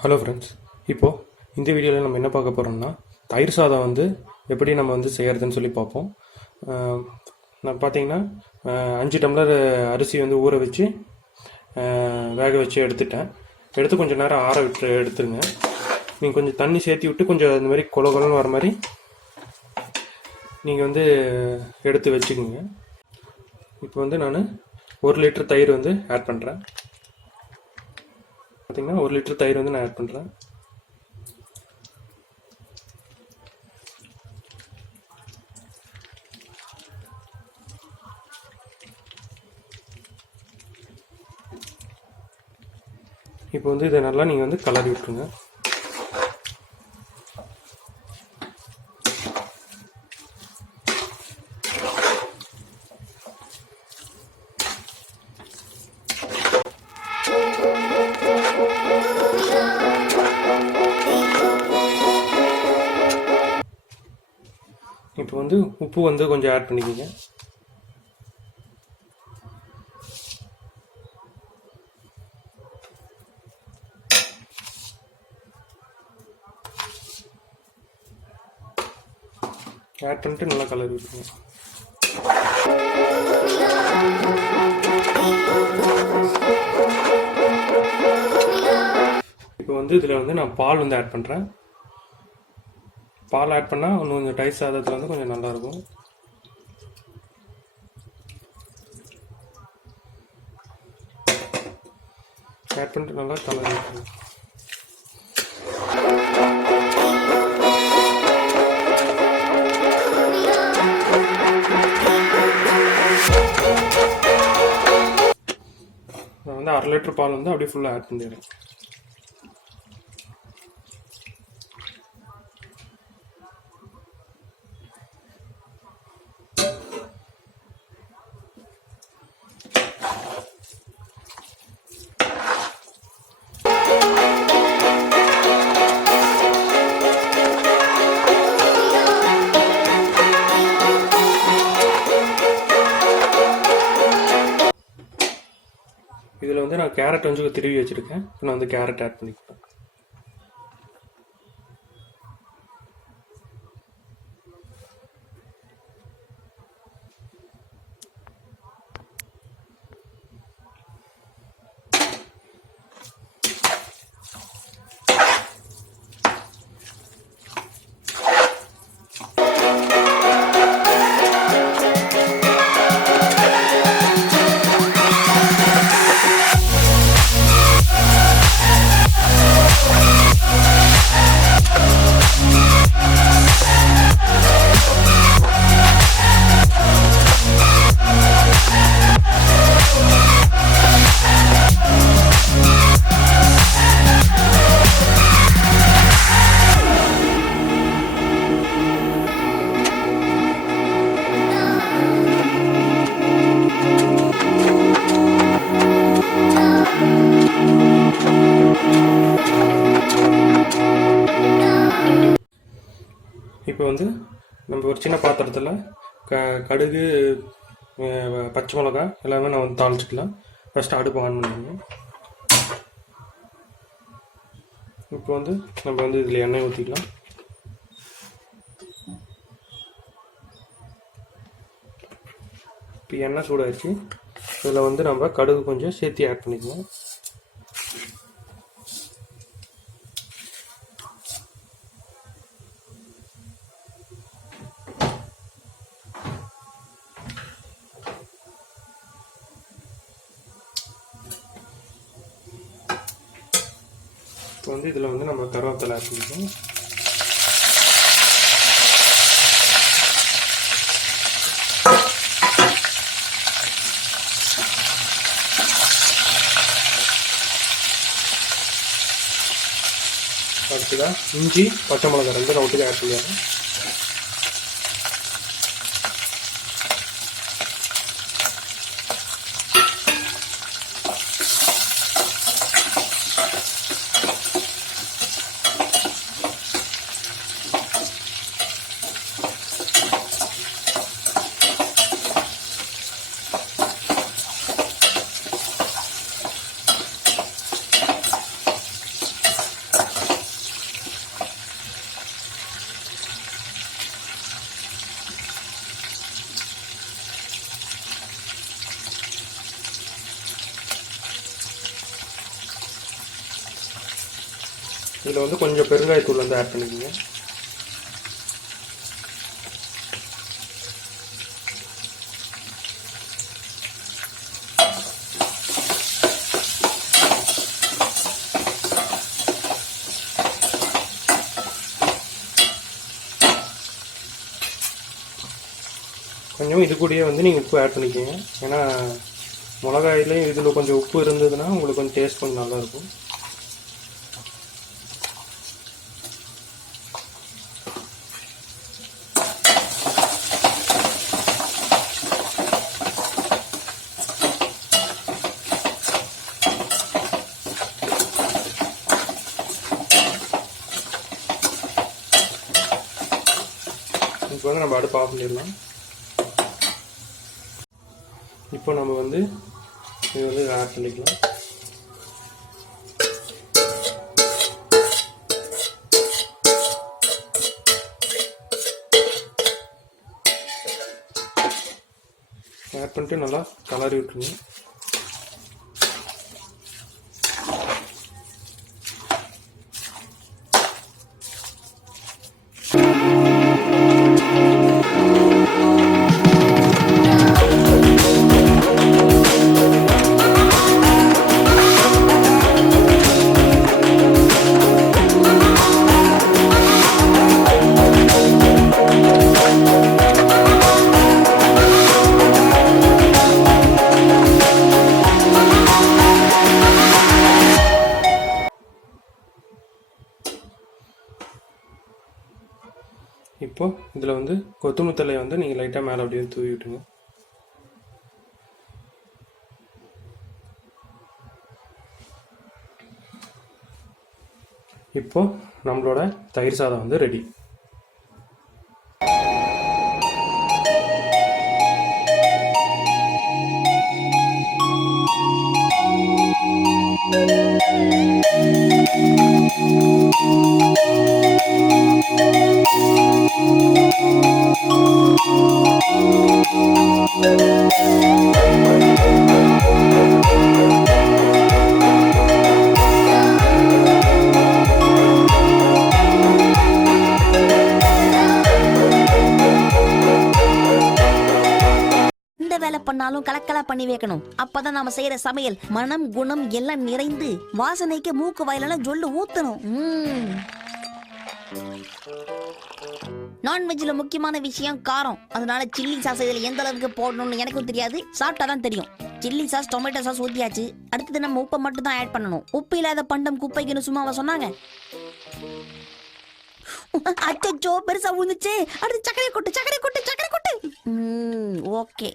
Hello friends, இப்போது இந்த வீடியோவில் நம்ம என்ன பார்க்க போகிறோம்னா தயிர் சாதம் எப்படி நம்ம செய்கிறதுன்னு சொல்லி பார்ப்போம். நான் பார்த்தீங்கன்னா 5 டம்ளர் அரிசி ஊற வச்சு வேக வச்சு எடுத்து கொஞ்சம் நேரம் ஆற விட்டு எடுத்துருங்க. நீங்கள் கொஞ்சம் தண்ணி சேர்த்தி விட்டு கொஞ்சம் அந்த மாதிரி கொலன்னு வர மாதிரி நீங்கள் எடுத்து வச்சுக்கோங்க. இப்போ நான் 1 லிட்டர் தயிர் ஆட் பண்ணுறேன். பார்த்தீங்கன்னா 1 லிட்டர் தயிர் நான் ஆட் பண்ணுறேன். இப்போ இதை நல்லா நீங்கள் கலரி விட்டுருங்க. இப்போ உப்பு கொஞ்சம் ஆட் பண்ணிக்கோங்க. ஆட் பண்ணிட்டு நல்லா கலரி விட்டுருங்க. இப்போ இதில் நான் பால் ஆட் பண்ணுறேன். பால் ஆட் பண்ணால் இன்னும் கொஞ்சம் தயிர் சாதத்தில் கொஞ்சம் நல்லாயிருக்கும். ஆட் பண்ணிட்டு நல்லா கலரி விட்டுருங்க. நான் 1/2 லிட்டர் பால் அப்படியே ஃபுல்லாக ஆட் பண்ணிடுறேன். இதில் நான் கேரட் கொஞ்சம் திருவி வச்சுருக்கேன். நான் கேரட் ஆட் பண்ணிக்கிறேன். இப்போ நம்ம ஒரு சின்ன பாத்திரத்தில் கடுகு, பச்சை மிளகா எல்லாமே நான் தாளிச்சிக்கலாம். ஃபஸ்ட்டு அடுப்பு ஆன் பண்ணிக்கணும். இப்போ நம்ம இதில் எண்ணெய் ஊற்றிக்கலாம். இப்போ எண்ணெய் சூடாகிடுச்சு. இதில் நம்ம கடுகு கொஞ்சம் சேர்த்து ஆட் பண்ணிக்கலாம். இப்போ இதில் நம்ம கருவேப்பிலை ஆட் பண்ணிக்கலாம். அடுத்ததாக இஞ்சி, பச்சை மிளகாய் 2 நான் ஒட்டுக்கு ஆட் பண்ணிடுறேன். இதில் வந்து கொஞ்சம் பெருங்காயத்தூள் வந்து ஆட் பண்ணிக்கோங்க. கொஞ்சம் இது கூடயே வந்து நீங்கள் உப்பு ஆட் பண்ணிக்கோங்க. ஏன்னா மிளகாயிலையும் இதில் கொஞ்சம் உப்பு இருந்ததுன்னா உங்களுக்கு கொஞ்சம் டேஸ்ட் கொஞ்சம் நல்லாயிருக்கும். இப்போ வந்து நம்ம அடுப்பு ஆஃப் பண்ணிடலாம். இப்போ நம்ம வந்து இது வந்து ஆட் பண்ணிக்கலாம். ஆட் பண்ணிட்டு நல்லா கலரி விட்டுருங்க. இப்போ இதில் வந்து கொத்தமல்லி தழையை வந்து நீங்கள் லைட்டாக மேலே அப்படியே தூவி விட்டுங்க. இப்போ நம்மளோட தயிர் சாதம் வந்து ரெடி. வேலை பண்ணாலும் கலக்கலா பண்ணி வைக்கணும். அப்பதான் நாம செய்யற சமையல் மனம் குணம் எல்லாம் நிறைந்து வாசனைக்கு மூக்கு வாயிலெல்லாம் ஜொல்லு ஊத்தணும். நான்வெஜ்ல முக்கியமான விஷயம் காரம். அதனால சில்லி சாஸ் இதுல எந்த அளவுக்கு போடணும்னு எனக்கும் தெரியாது, சாப்பிட்டாதான் தெரியும். சில்லி சாஸ் டொமேட்டோ சாஸ் ஊத்தியாச்சு. அடுத்தது நம்ம உப்பை மட்டும் தான் ஆட் பண்ணணும். உப்பு இல்லாத பண்டம் குப்பைக்குன்னு சும்மாவா சொன்னாங்க? அச்சோ பெருசா விழுந்துச்சு. அடுத்து சக்கரை கொட்டு. ஓகே.